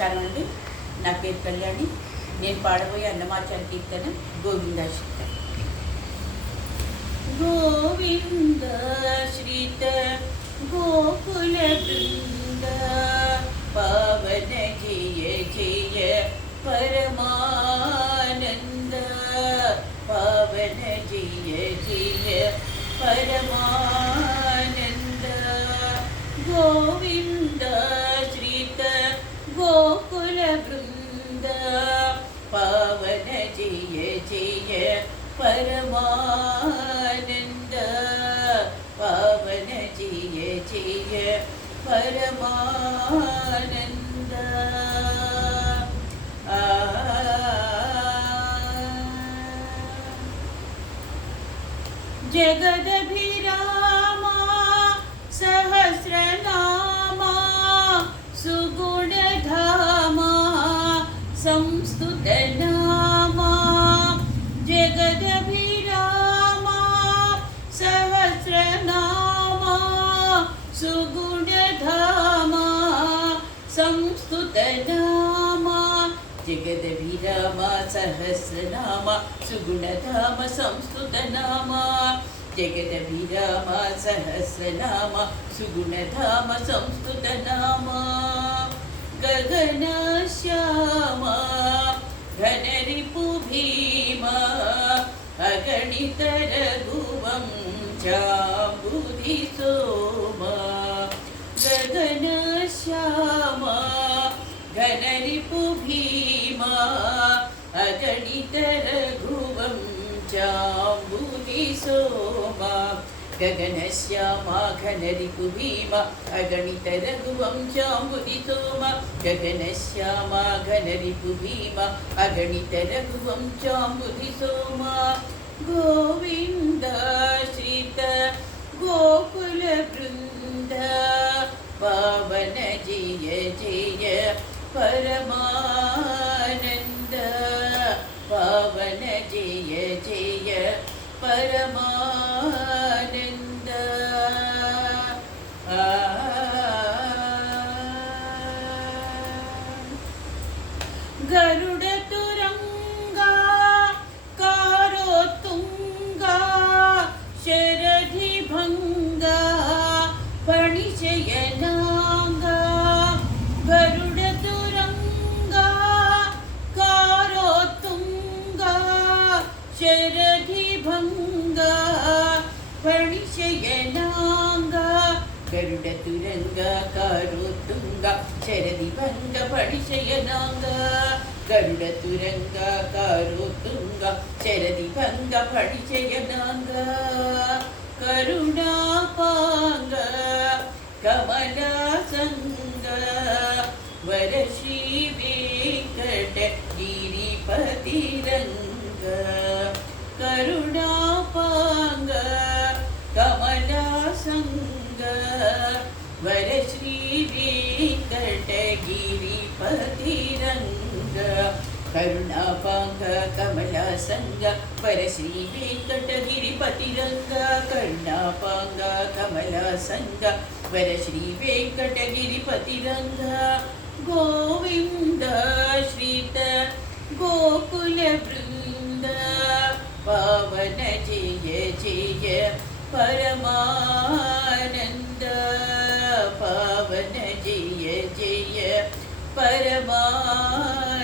నమస్కారం అండి. నా పేరు కళ్యాణి. నేను పాడబోయే అన్నమాచార్య కీర్తన గోవిందాశ్రిత. గోవిందాశ్రిత గోకుల బృంద పవన జయ జయ పరమానంద పవన జయ జయ పరమానంద గోవిందాశ్రిత గోకుల బృంద పవన జయ జయ పరమానంద పవన జయ జయ పరమానంద. జగదభిరామా సహస్రనామా సుగుణధామా సంస్తుతనామా జగదభిరామా సహస్రనామా సుగుణధామా సంస్తుతనామా జగదభిరామా సహస్రనామా సుగుణధామ సంస్తుతనామా జగదభిరామా సహస్రనామా సుగుణధామ సంస్తుతనామా గగనశ్యామా ఘనరిపు భీమా అగణిత రఘువం చాంబుధి సోమా గగనశ్యామా ఘనరిపు భీమా అగణిత రఘువం చాంబుధి సోమా గగనశ్యామా ఘనరిపు భీమా అగణిత రఘువం చాంబుధి సోమా గగనశ్యామా ఘనరిపు భీమా అగణిత రఘువం చాంబుధి సోమా గోవిందాశ్రిత గోకుల బృంద పవన జయ జయ పరమానంద పవన జయ జయ పరమానంద. గరుడ తురంగా కారోత్తుంగా శరధి భంగా పణిశయనాంగా గరుడ తురంగా కారోత్తుంగా శరధి భంగా పణిశయనాంగా గరుడ తురంగా కారోత్తుంగా శరధి భంగ పణిశయనాంగా గరుడ తురంగా కారోత్తుంగా శరధి భంగ పణిశయనాంగా కరుణాపాంగ కమలాసంగ వర శ్రీ వెంకట గిరిపతి రంగ కరుణాపాంగ కమలాసంగ వర శ్రీ వెంకట గిరిపతి రంగ కరుణాపాంగ కమలాసంగ వర శ్రీ వెంకట గిరిపతి రంగ కరుణాపాంగ కమలాసంగ వర శ్రీ వెంకట గిరిపతి రంగ గోవిందాశ్రిత గోకుల బృంద పవన జయ జయ పరమానంద పవన జయ జయ పరమానంద.